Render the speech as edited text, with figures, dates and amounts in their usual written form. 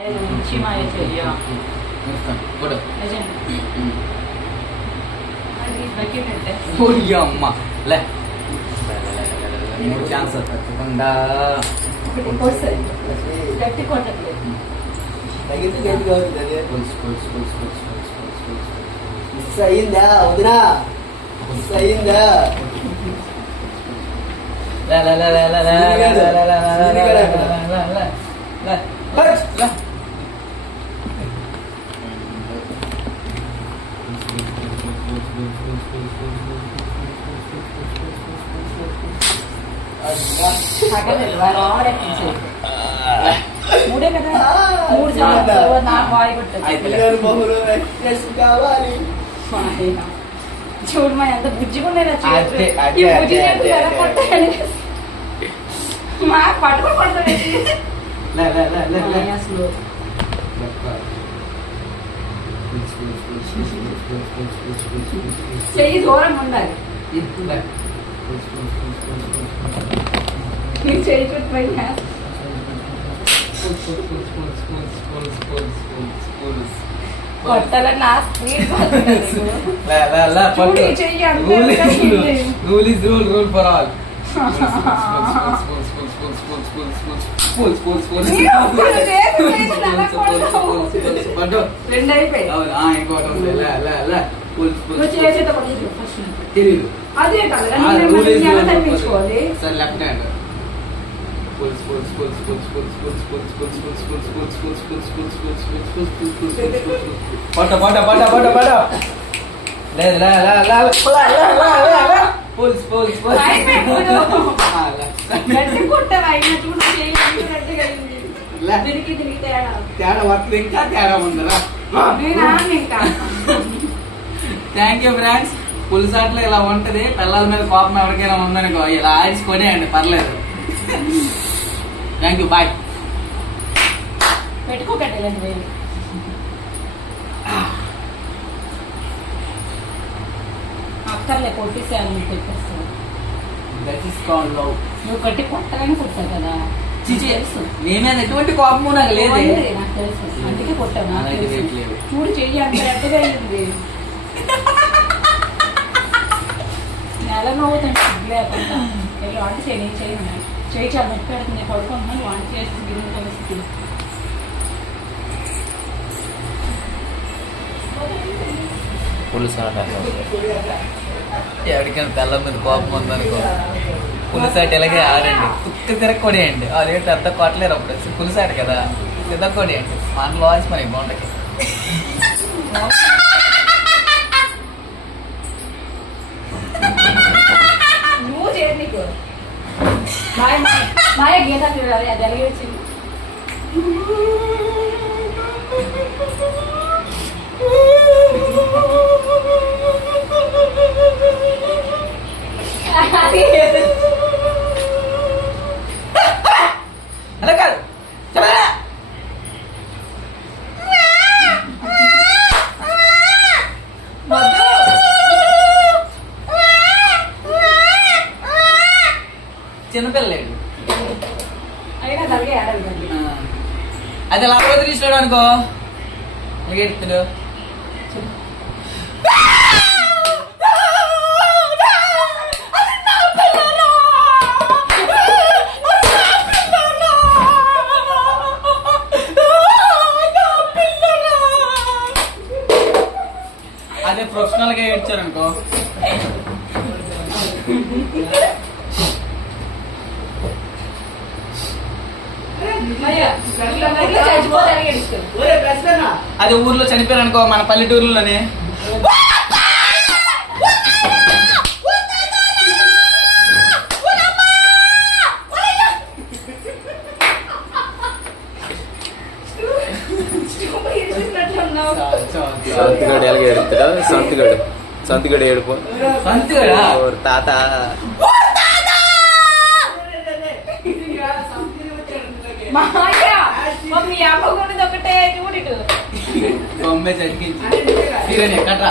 మాయ చెయ్య అమ్మ లే 3 ఛాన్స్ తప్పకుండా గట్టి కొట్టట్లేదు మిస్ అయిందా వదినా మిస్ అయిందా మూడే కదా 3 నాకు బాయ్ కావాలి చూడు మా ఎంత బుజ్జిగుండేనా మా పట్టుకొని పడుతుంది అసలు చెయ్యి దూరం ఉండాలి చెయ్యి చుట్టూ కొట్టాలని నా స్పీడ్ రూల్ ఫర్ ఆల్ రెండు అయిపోయి తెలీదు అదే కదా తప్పించుకోవాలి సార్ లెఫ్ట్ హ్యాండ్ పట్ట పట్ట పట్ట పట్ట పట్ట లేదు తేడా వస్తుంది ఇంకా తేడా ఉందరా థ్యాంక్ యూ ఫ్రెండ్స్ పులిసాట్లో ఇలా ఉంటది పిల్లల మీద కోపం ఎవరికైనా ఉందనుకో ఇలా ఆయించుకొనేయండి పర్లేదు థ్యాంక్ యూ బాయ్ పెట్టుకోకండి అక్కర్లే కొట్టేసాను పెట్టేస్తాను నువ్వు కట్టి కొట్టగానే కొట్టావు కదా తెలుసు నీ మీద ఎటువంటి కోపము నాకు లేదు నాకు తెలుసు అందుకే కొట్టాను చూడు చెయ్యి అంత రెడ్డగా అయింది నెల నవ్వుతాను లేకుండా వంట చేయి నేను చేయను చేయి చాలా నొప్పి పెడుతుంది పడుకుంటున్నాను వంట చేసి గిన్నె పరిస్థితి ఎవరికైనా పిల్లల మీద కోపం ఉందనుకో పులిసాటి ఇలాగే ఆడండి కుక్క తిరగకొడేయండి అదే పెద్ద కొట్టలేరు అప్పుడు పులిసాటి కదా తిరగకొడేయండి మన వాయిస్ మరి బాగుంటకి నువ్వు చేయండి నీకు మాయ గీత అది అలాగే వచ్చింది అలా కాదు చిన్నపిల్లలేడు అయినా అలాగే ఆడాలి అది అలా తీసినాడు అనుకో అలాగే ఎడుతుడు అదే ప్రొఫెషనల్ గా ఏడ్చారు అనుకో అది ఊర్లో చనిపోయారు అనుకో మన పల్లెటూరులోనే సంతిగడు ఎలాగ ఏడుతాడా సంతిగడు ఏడుపు తాత మీ అమ్మ కూడా ఒకటే చూడు బొమ్మే చదివించి కట్రా